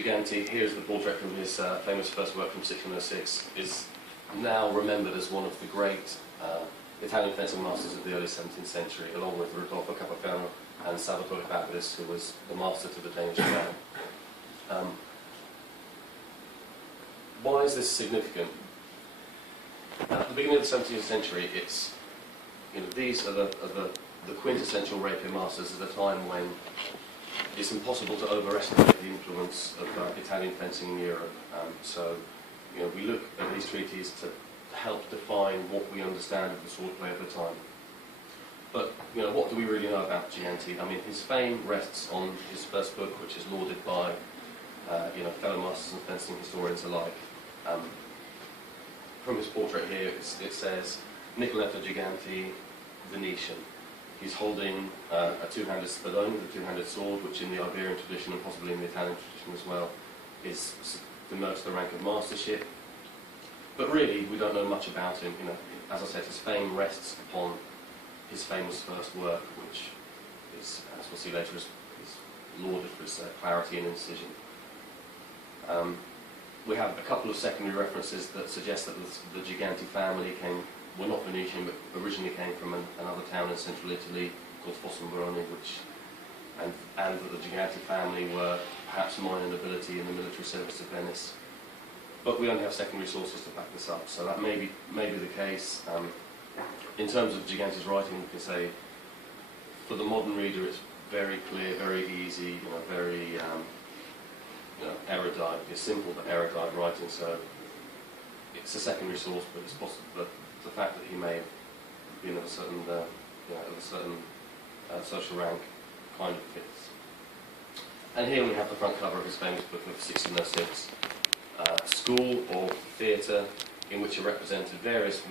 Giganti, here's the portrait from his famous first work from 1606, is now remembered as one of the great Italian fencing masters of the early 17th century, along with Rodolfo Capwell and Salvatore Papidis, who was the master to the Danish crown. Why is this significant? At the beginning of the 17th century, it's, these are the quintessential rapier masters at a time when it's impossible to overestimate the influence of Italian fencing in Europe. We look at these treaties to help define what we understand of the swordplay of the time. But what do we really know about Giganti? I mean, his fame rests on his first book, which is lauded by fellow masters and fencing historians alike. From his portrait here, it says Nicoletto Giganti, Venetian. He's holding a two-handed spadone, the two-handed sword, which in the Iberian tradition and possibly in the Italian tradition as well denotes the rank of mastership. But really, we don't know much about him. As I said, his fame rests upon his famous first work, which is, as we'll see later, is lauded for its clarity and incision. We have a couple of secondary references that suggest that the Giganti family were not Venetian, but originally came from another town in central Italy called Fossombrone, and that the Giganti family were perhaps minor nobility in the military service of Venice. But we only have secondary sources to back this up, so that may be the case. In terms of Giganti's writing, we can say, for the modern reader, it's very clear, very easy, very erudite. It's simple but erudite writing, so it's a secondary source, but it's possible that the fact that he may have been of a certain, social rank kind of fits. And here we have the front cover of his famous book of 1606, School or Theatre, in which are represented various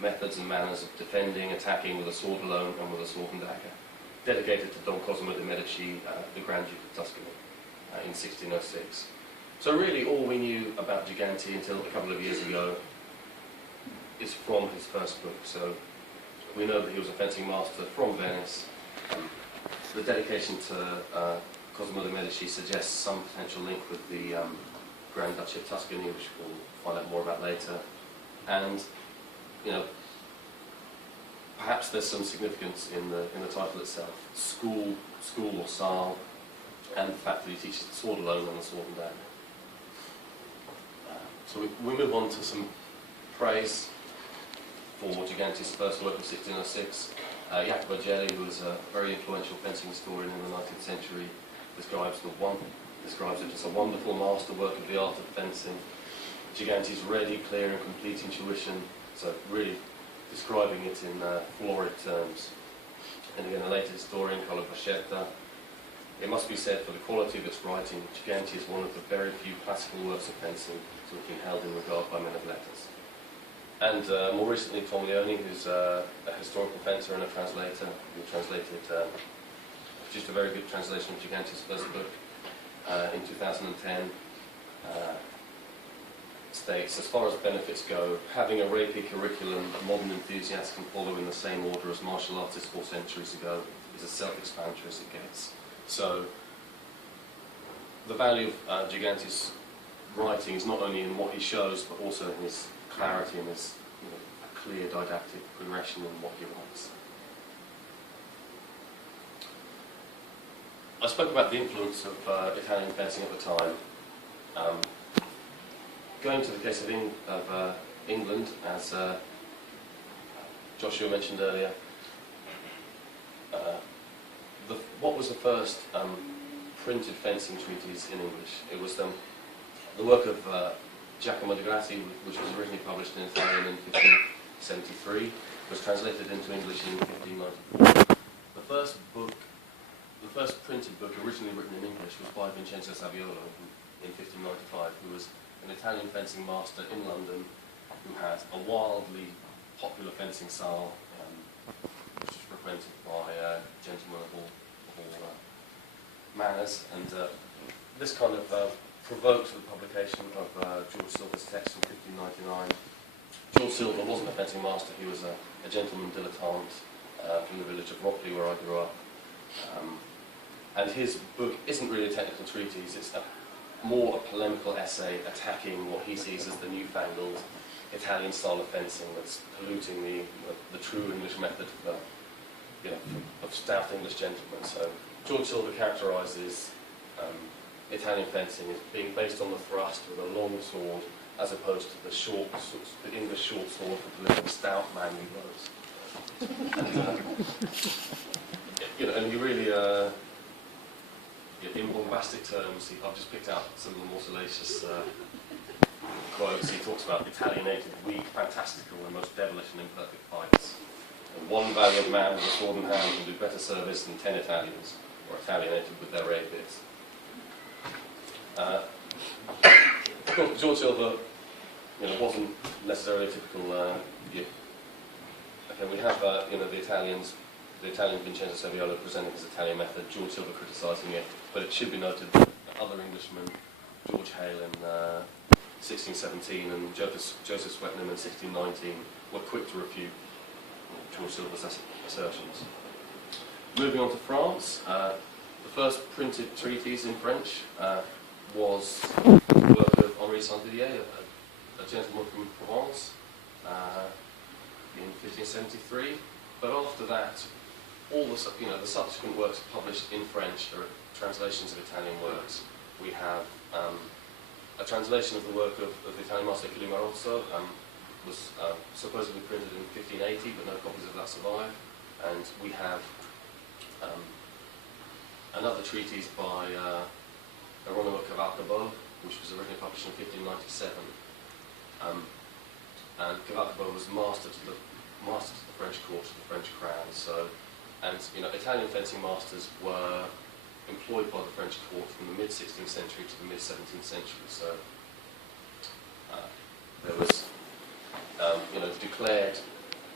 methods and manners of defending, attacking with a sword alone and with a sword and dagger, dedicated to Don Cosimo de' Medici, the Grand Duke of Tuscany, in 1606. So really all we knew about Giganti until a couple of years ago is from his first book. So we know that he was a fencing master from Venice. The dedication to Cosimo de' Medici suggests some potential link with the Grand Duchy of Tuscany, which we'll find out more about later. And perhaps there's some significance in the title itself, school or Saal, and the fact that he teaches the sword alone and the sword and dagger. So we move on to some praise for Giganti's first work of 1606. Jacopo Gelli, who was a very influential fencing historian in the 19th century, describes it as a wonderful masterwork of the art of fencing. Giganti's ready, clear and complete intuition, so really describing it in florid terms. And again, a later historian, Carlo Bascetta, it must be said, for the quality of its writing, Giganti is one of the very few classical works of fencing to have been held in regard by men of letters. And more recently, Tom Leone, who's a historical fencer and a translator, who produced a very good translation of Giganti's first book in 2010, states, as far as benefits go, having a rapier curriculum that modern enthusiasts can follow in the same order as martial artists 4 centuries ago is as self-explanatory as it gets. So the value of Giganti's writing is not only in what he shows, but also in his clarity and his clear didactic progression in what he writes. I spoke about the influence of Italian fencing at the time. Going to the case of England, as Joshua mentioned earlier, what was the first printed fencing treatise in English? It was the work of Giacomo de' Grassi, which was originally published in Italian in 1573, was translated into English in 1594. The first printed book originally written in English was by Vincenzo Saviolo in 1595, who was an Italian fencing master in London who had a wildly popular fencing style, which was frequented by gentlemen of all manners, and this kind of provoked the publication of George Silver's text in 1599. George Silver wasn't a fencing master, he was a gentleman dilettante from the village of Rockley, where I grew up. And his book isn't really a technical treatise, it's more a polemical essay attacking what he sees as the newfangled Italian style of fencing that's polluting the true English method of stout English gentlemen. So George Silver characterises Italian fencing as being based on the thrust with a long sword, as opposed to the English short sword for delivering stout manly blows. And he really, in bombastic terms, I've just picked out some of the more salacious quotes. He talks about Italianated, weak, fantastical, and most devilish and imperfect fights. And one valiant man with a sword in hand will do better service than 10 Italians, or Italianated with their rapiers. George Silver, wasn't necessarily a typical. Okay, we have the Italians. The Italian Vincenzo Cerviolo presenting his Italian method, George Silver criticising it, but it should be noted that other Englishmen, George Hale in 1617 and Joseph Swetnam in 1619, were quick to refute George Silver's assertions. Moving on to France, the first printed treatise in French was the work of Henri Saint-Didier, a gentleman from Provence, in 1573. But after that, all the subsequent works published in French are translations of Italian works. We have a translation of the work of the Italian master Piermarco, was supposedly printed in 1580, but no copies of that survive. And we have another treatise by Hieronymo Cavalcabò, which was originally published in 1597. And Cavalcabò was master to the French court, to the French crown. So, Italian fencing masters were employed by the French court from the mid-16th century to the mid-17th century. So, there was, declared,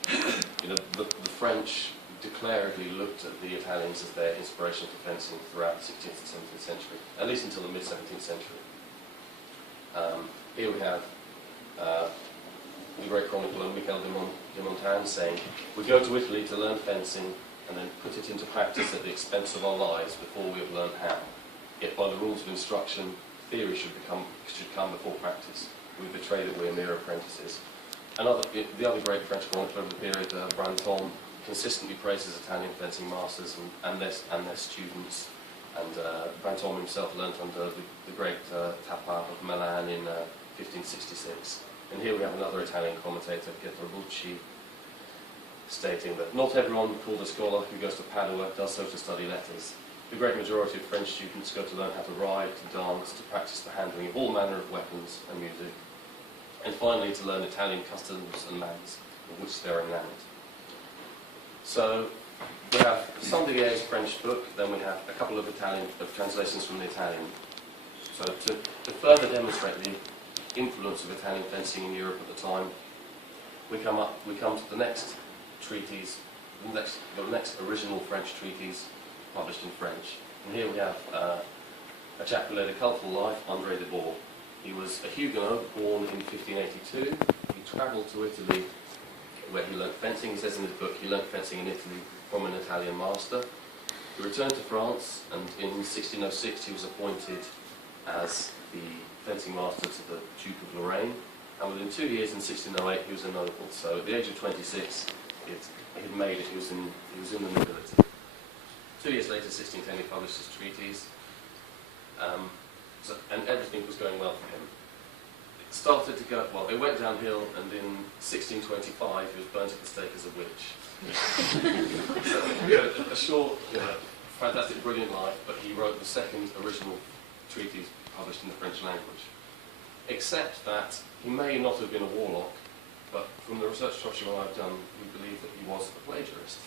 the French declaredly looked at the Italians as their inspiration for fencing throughout the 16th and 17th century, at least until the mid-17th century. Here we have the great chronicler Michel de Montaigne saying, "We go to Italy to learn fencing and then put it into practice at the expense of our lives before we have learned how. Yet by the rules of instruction, theory should come before practice. We betray that we are mere apprentices." The other great French chronicler of the period, Brantôme, consistently praises Italian fencing masters and their students. And Brantôme himself learnt under the great Tapa of Milan in 1566. And here we have another Italian commentator, Pietro Bucci, stating that not everyone called a scholar who goes to Padua does so to study letters. The great majority of French students go to learn how to ride, to dance, to practice the handling of all manner of weapons and music, and finally to learn Italian customs and manners, of which they are enamored. So we have Saint-Didier's French book, then we have a couple of translations from the Italian. So to further demonstrate the influence of Italian fencing in Europe at the time, we come to the next treatise, the next original French treatise published in French. And here we have a chap who led a colourful life, André de Bourg. He was a Huguenot, born in 1582. He travelled to Italy, where he learnt fencing. He says in his book he learnt fencing in Italy from an Italian master. He returned to France, and in 1606 he was appointed as the fencing master to the Duke of Lorraine. And within 2 years, in 1608, he was a noble. So at the age of 26, he had made it. He was in the nobility. 2 years later, 1610, he published his treatise, and everything was going well for him. It started to go well. It went downhill, and in 1625, he was burnt at the stake as a witch. So, a short, fantastic, brilliant life, but he wrote the second original treatise published in the French language. Except that he may not have been a warlock, but from the research I've done, we believe that he was a plagiarist.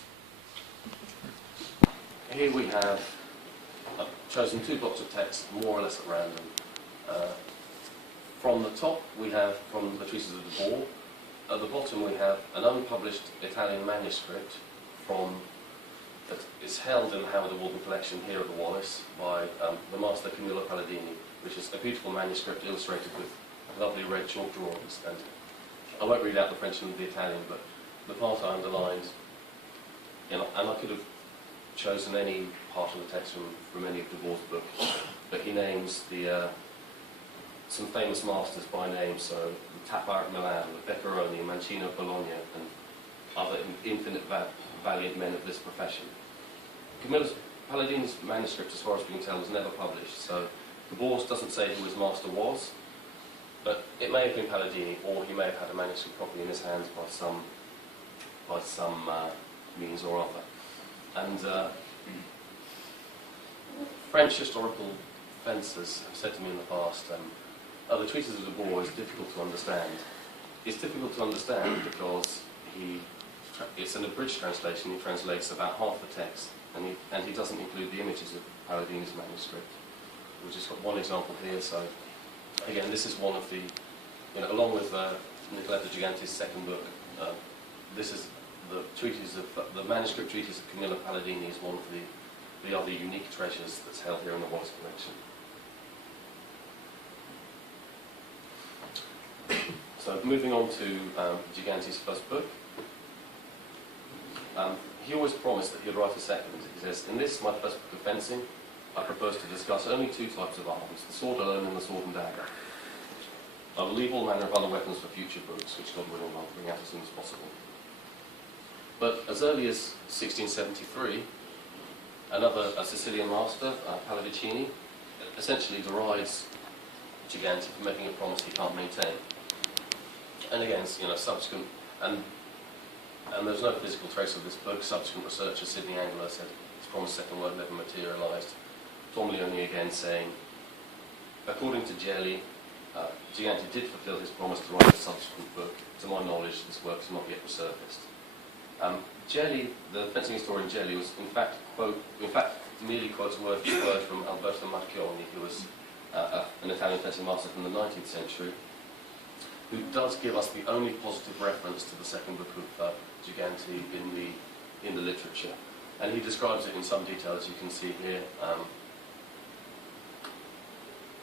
Here we have chosen two blocks of text, more or less at random. From the top, we have from the treatise of de Bourg. At the bottom, we have an unpublished Italian manuscript that is held in the Howard Warden collection here at the Wallace by the master Camillo Palladini, which is a beautiful manuscript illustrated with lovely red chalk drawings. And I won't read out the French and the Italian, but the part I underlined, and I could have chosen any part of the text from any of de Bourg's books, but he names the some famous masters by name, so Tapper at Milan, Beccaroni, Mancino Bologna, and other infinite valiant men of this profession. Palladini's manuscript, as far as we can tell, was never published, so the Bourse doesn't say who his master was, but it may have been Palladini, or he may have had a manuscript copy in his hands by some means or other. And French historical fencers have said to me in the past, the treatise of the Bourse is difficult to understand. It's difficult to understand because it's an abridged translation. He translates about half the text, and he doesn't include the images of Palladini's manuscript. We've just got one example here. So again, this is one of the, along with Nicoletto Giganti's second book, this is the treatise of the manuscript treatise of Camillo Palladini is one of the other unique treasures that's held here in the Wallace Collection. So moving on to Giganti's first book. He always promised that he'd write a second. He says, "In this, my first book of fencing, I propose to discuss only two types of arms, the sword alone and the sword and dagger. I will leave all manner of other weapons for future books, which God willing I'll bring out as soon as possible." But as early as 1673, a Sicilian master, Pallavicini, essentially derides Giganti for making a promise he can't maintain. And again, subsequent, and there's no physical trace of this book. Subsequent researcher Sidney Angler said his promised second work never materialised. Tom Leone again saying, according to Gelli, Giganti did fulfil his promise to write a subsequent book. To my knowledge, this work has not yet resurfaced. Gelli, the fencing historian Gelli, was in fact merely quotes word for word from Alberto Marchionni, who was an Italian fencing master from the 19th century, who does give us the only positive reference to the second book of Giganti in the literature, and he describes it in some detail, as you can see here.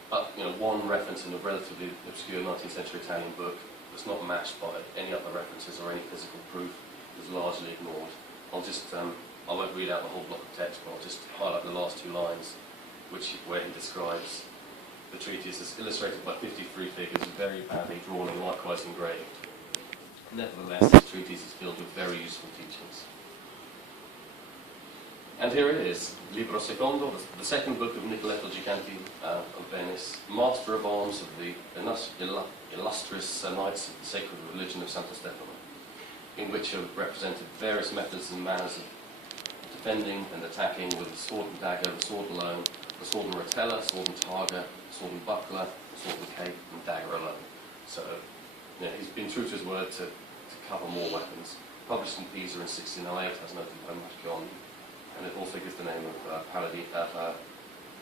But one reference in a relatively obscure 19th century Italian book was not matched by any other references or any physical proof. It was largely ignored. I won't read out the whole block of text, but I'll just highlight the last two lines, where he describes the treatise as illustrated by 53 figures, very badly drawn and likewise engraved. Nevertheless, this treatise is filled with very useful teachings. And here it is, Libro Secondo, the second book of Nicoletto Giganti of Venice, master of arms of the illustrious Knights of the Sacred Religion of Santo Stefano, in which are represented various methods and manners of defending and attacking with the sword and dagger, the sword alone, the sword and rotella, sword and targa, sword and buckler, sword and cape, and dagger alone. So, he's been true to his word to cover more weapons. Published in Pisa in 1608, as noted by Marchionni, and it also gives the name of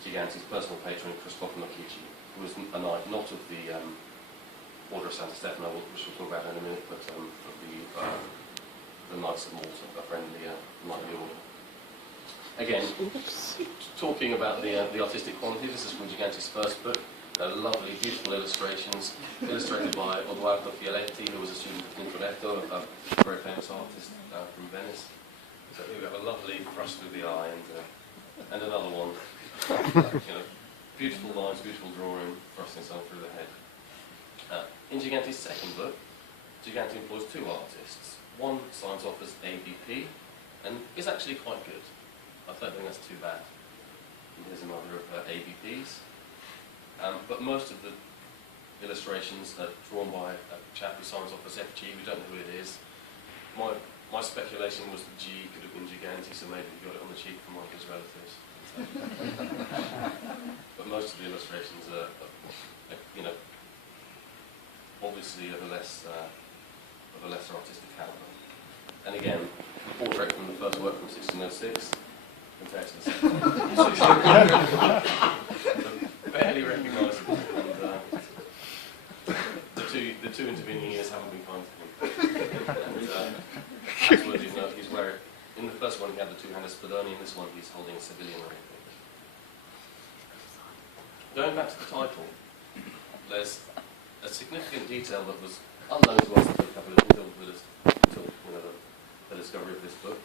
Giganti's personal patron, Cristoforo Chichi, who was a knight not of the Order of Santo Stefano, which we'll talk about in a minute, but of the Knights of Malta, a friendly knightly order. Again, talking about the artistic quality, this is from Giganti's first book. Lovely, beautiful illustrations, illustrated by Odoardo Fialetti, who was a student of Nicoletto, a very famous artist from Venice. So here we have a lovely thrust through the eye, and another one. Beautiful lines, beautiful drawing, thrusting some through the head. In Giganti's second book, Giganti employs two artists. One signs off as ABP, and is actually quite good. I don't think that's too bad. Here's another of ABPs. But most of the illustrations are drawn by a chap who signs off as FG. We don't know who it is. My speculation was that G could have been Giganti, so maybe he got it on the cheek from one of his relatives. But most of the illustrations are obviously of a lesser artistic caliber. And again, the portrait from the first work from 1606 compared to the second one. Barely recognisable, and the two intervening years haven't been kind to him. And absolutely no, he's wearing. In the first one he had the two-handed spadoni, in this one he's holding a civilian rapier. Going back to the title, there's a significant detail that was unknown to us until the discovery of this book.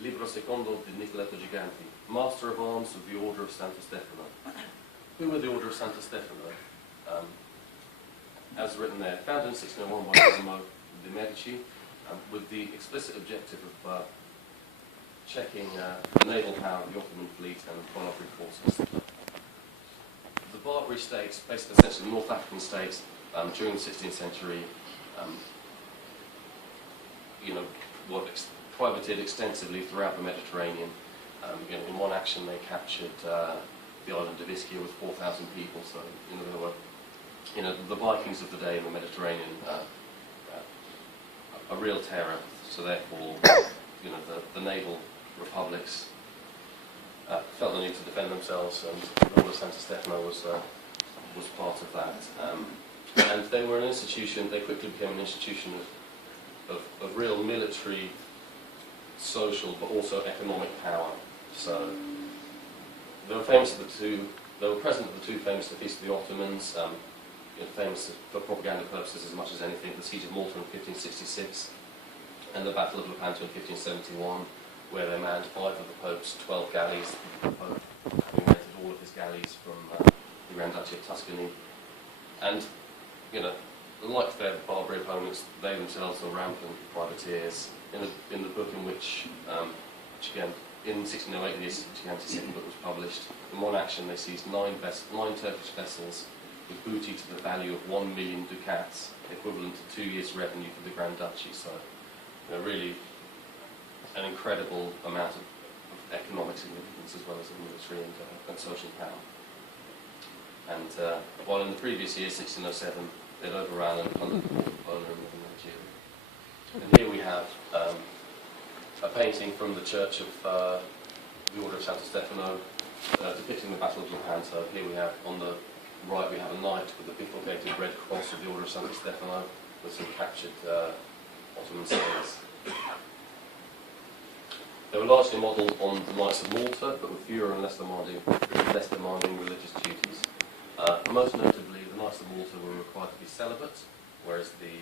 Libro Secondo di Nicoletto Giganti, Master of Arms of the Order of Santo Stefano. Who were the Order of Santo Stefano? as written there, founded in 1601 by Cosimo de' Medici, with the explicit objective of checking the naval power of the Ottoman fleet and Barbary forces. The Barbary states, basically essentially North African states, during the 16th century, were privateered extensively throughout the Mediterranean. In one action, they captured the island of Ischia with 4,000 people. So, there were, the Vikings of the day in the Mediterranean, a real terror. So therefore, the naval republics felt the need to defend themselves, and the Order of Santa Stefano was part of that. And they were an institution. They quickly became an institution of real military, social, but also economic power. So they were famous for they were present at the two famous defeats of the Ottomans, famous for propaganda purposes as much as anything, the Siege of Malta in 1566 and the Battle of Lepanto in 1571, where they manned 5 of the Pope's 12 galleys. The Pope rented all of his galleys from the Grand Duchy of Tuscany. And, like their Barbary opponents, they themselves were rampant privateers. In the book in which, again, in 1608, the Giganti's second book was published, in one action they seized 9 Turkish vessels with booty to the value of 1 million ducats, equivalent to 2 years' revenue for the Grand Duchy. So, really an incredible amount of economic significance as well as of military and social power. And while in the previous year, 1607, they'd overran and plundered the port of Poland in northern Nigeria. And here we have a painting from the church of the Order of Santa Stefano, depicting the Battle of Lepanto. Here we have, on the right, we have a knight with a bifurcated red cross of the Order of Santa Stefano with some captured Ottoman sailors. They were largely modelled on the Knights of Malta, but with fewer and less demanding religious duties. Most notably, the Knights of Malta were required to be celibate, whereas the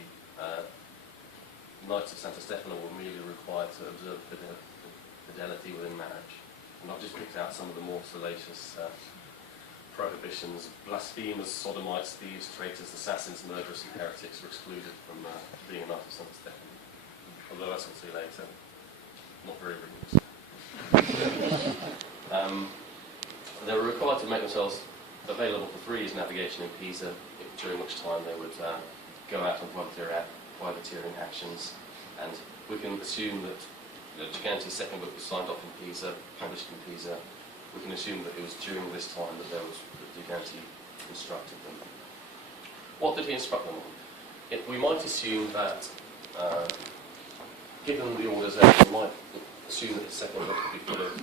Knights of Santa Stefano were merely required to observe fidelity within marriage. And I've just picked out some of the more salacious prohibitions. Blasphemers, sodomites, thieves, traitors, assassins, murderers and heretics were excluded from being a Knight of Santa Stefano. Although, as we'll see later, not very rigorous. They were required to make themselves available for 3 years' navigation in Pisa, during which time they would go out on privateering actions. And we can assume that Giganti's second book was signed off in Pisa, published in Pisa. We can assume that it was during this time that Giganti instructed them. What did he instruct them on? We might assume that, given the orders there, we might assume that his second book would be full of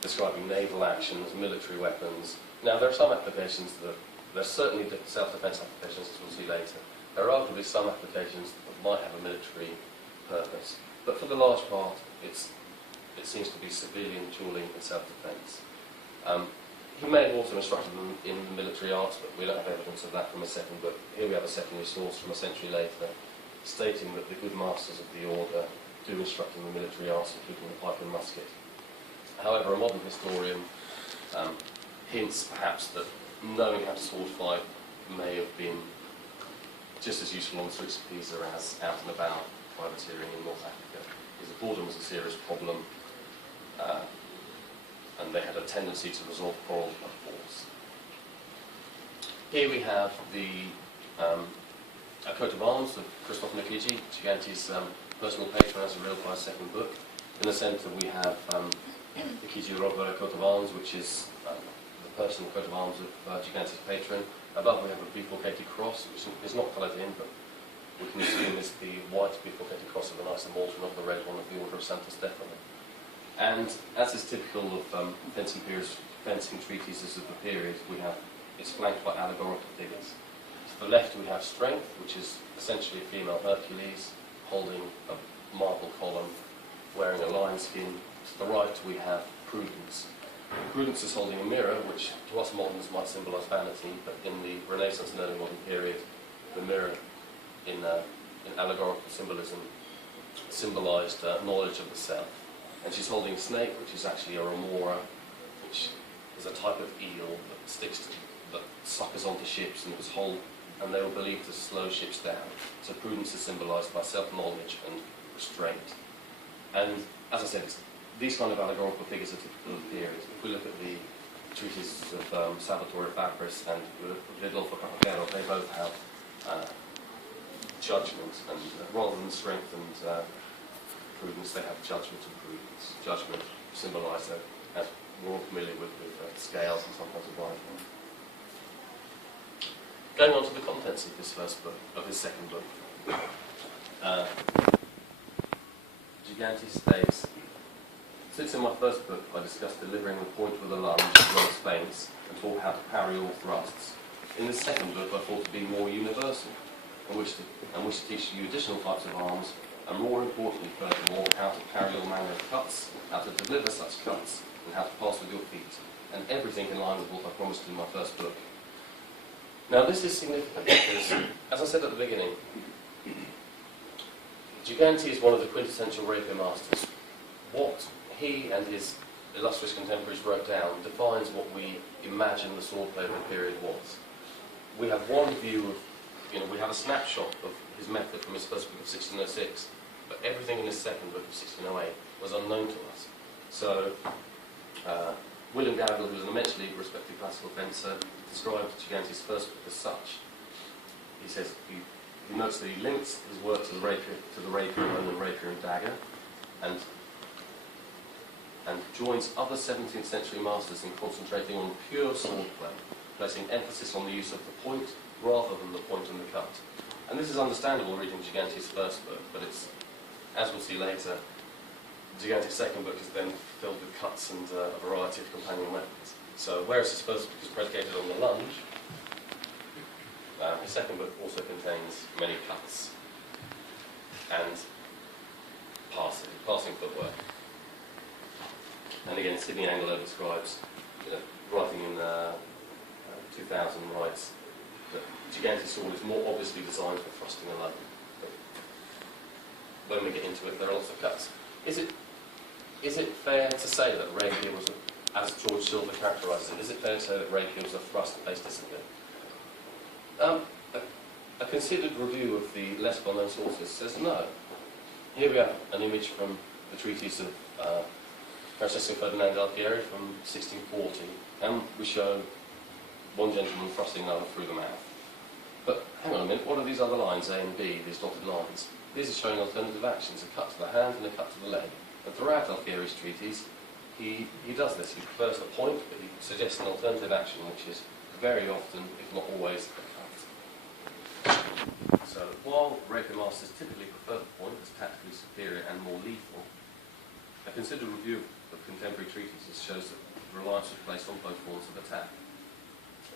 describing naval actions, military weapons. Now, there are some applications there's certainly self-defense applications, as we'll see later. There are arguably some applications that might have a military purpose, but for the large part, it seems to be civilian tooling and self-defense. He may have also instructed them in military arts, but we don't have evidence of that from his second book. Here we have a secondary source from a century later, stating that the good masters of the order do instruct in the military arts, including the pike and musket. However, a modern historian hints perhaps that knowing how to sword fight may have been just as useful on the streets of Pisa as out and about privateering in North Africa, because boredom was a serious problem, and they had a tendency to resolve quarrels by force. Here we have a coat of arms of Christophe Nicoletto Giganti's personal patron, as revealed by his second book. In the centre we have Nicoletto Robert coat of arms, which is the personal coat of arms of Giganti's patron. Above we have a bifurcated cross, which is not coloured in, but we can assume is the white bifurcated cross of the Knights of Malta, not the red one of the Order of Santa Stefano. And as is typical of fencing treatises of the period, it's flanked by allegorical figures. To the left we have strength, which is essentially a female Hercules holding a marble column, wearing a lion skin. To the right we have prudence. Prudence is holding a mirror, which to us moderns might symbolise vanity, but in the Renaissance and early modern period, the mirror in allegorical symbolism symbolised knowledge of the self. And she's holding a snake, which is actually a remora, which is a type of eel that sticks to that suckers onto ships, and and they were believed to slow ships down. So prudence is symbolised by self-knowledge and restraint. And as I said, these kind of allegorical figures are typical of the period. If we look at the treatises of Salvatore Fabris and Ridolfo Carpero, they both have judgment, and rather than strength and prudence, they have judgment and prudence. Judgment symbolised, as we're all familiar with scales and sometimes a blindfold. Going on to the contents of this first book, of his second book. Giganti states, since in my first book I discussed delivering the point with a lunge as well as feints and taught how to parry all thrusts, in this second book I thought to be more universal and wish to teach you additional types of arms, and more importantly, furthermore, how to parry all manner of cuts, how to deliver such cuts, and how to pass with your feet, and everything in line with what I promised in my first book. Now this is significant because, as I said at the beginning, Giganti is one of the quintessential rapier masters. What he and his illustrious contemporaries wrote down defines what we imagine the swordplay of the period was. We have one view of, we have a snapshot of his method from his first book of 1606, but everything in his second book of 1608 was unknown to us. So, William Gavil, who was an immensely respected classical fencer, described Giganti's first book as such. He says he notes that he links his work to the rapier Roman rapier and dagger, and joins other 17th century masters in concentrating on pure swordplay, placing emphasis on the use of the point rather than the point and the cut. And this is understandable reading Giganti's first book, but it's, as we'll see later, Giganti's second book is then filled with cuts and a variety of companion weapons. So whereas his first book is predicated on the lunge, his second book also contains many cuts and passing footwork. And again, Sidney Angelo describes, writing in 2000, writes that Giganti's sword is more obviously designed for thrusting alone. But when we get into it, there are lots of cuts. Is it fair to say that rapier was, as George Silver characterises it, is it fair to say that rapier was a thrust-based discipline? A considered review of the less well-known sources says no. Here we have an image from the treatise of Francesco Ferdinand Alfieri from 1640, and we show one gentleman thrusting another through the mouth. But hang on a minute, what are these other lines, A and B, these dotted lines? These are showing alternative actions, a cut to the hand and a cut to the leg. And throughout Alfieri's treatise, he does this. He prefers the point, but he suggests an alternative action, which is very often, if not always, a cut. So while rapier masters typically prefer the point as tactically superior and more lethal, a considered review of contemporary treatises shows that reliance was placed on both forms of attack.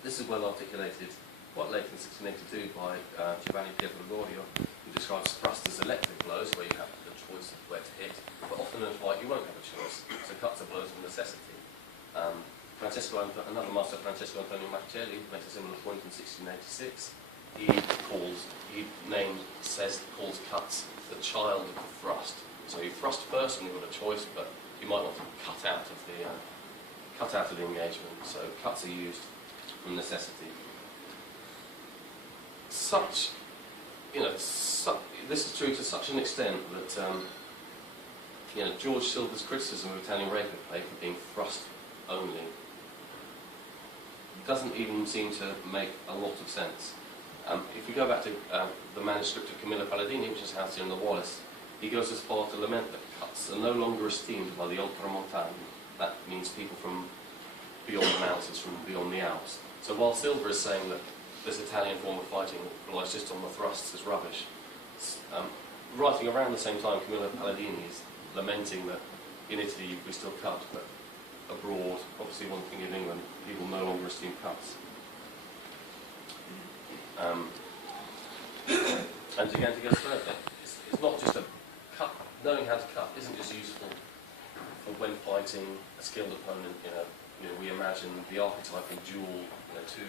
This is well articulated quite late in 1682 by Giovanni Pietro Gorio, who describes thrusts as electric blows, where you have the choice of where to hit, but often in a fight you won't have a choice, so cuts are blows of necessity. Another master, Francesco Antonio Marcelli, makes a similar point in 1686. He calls cuts the child of the thrust. So you thrust first when you've got a choice, but you might want to cut out of the engagement. So cuts are used from necessity. This is true to such an extent that George Silver's criticism of Italian rapier play for being thrust only doesn't even seem to make a lot of sense. If we go back to the manuscript of Camillo Palladini, which is housed here in the Wallace, he goes as far to lament that cuts are no longer esteemed by the ultramontani. That means people from beyond the mountains, from beyond the Alps. So while Silver is saying that this Italian form of fighting relies just on the thrusts is rubbish, writing around the same time, Camillo Palladini is lamenting that in Italy we still cut, but abroad, obviously one thing in England, people no longer esteem cuts. And Giganti goes further. It's not just a cut. Knowing how to cut isn't just useful for when fighting a skilled opponent. We imagine the archetype of duel, two